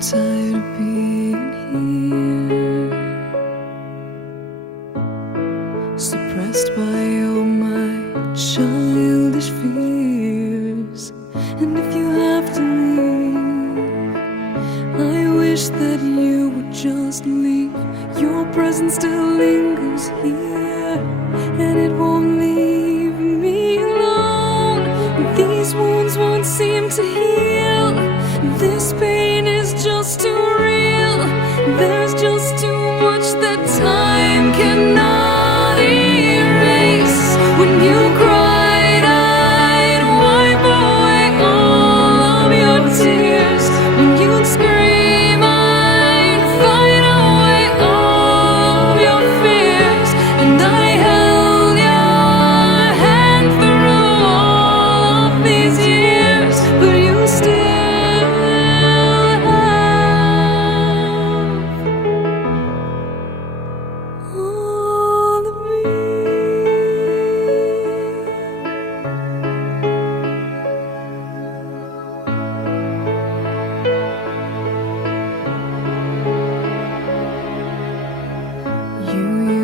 tired of being here, suppressed by all my childish fears. And if you have to leave, I wish that you would just leave. Your presence still lingers here, and it won't leave me alone. These wounds won't seem to heal. This pain is just too real. There's just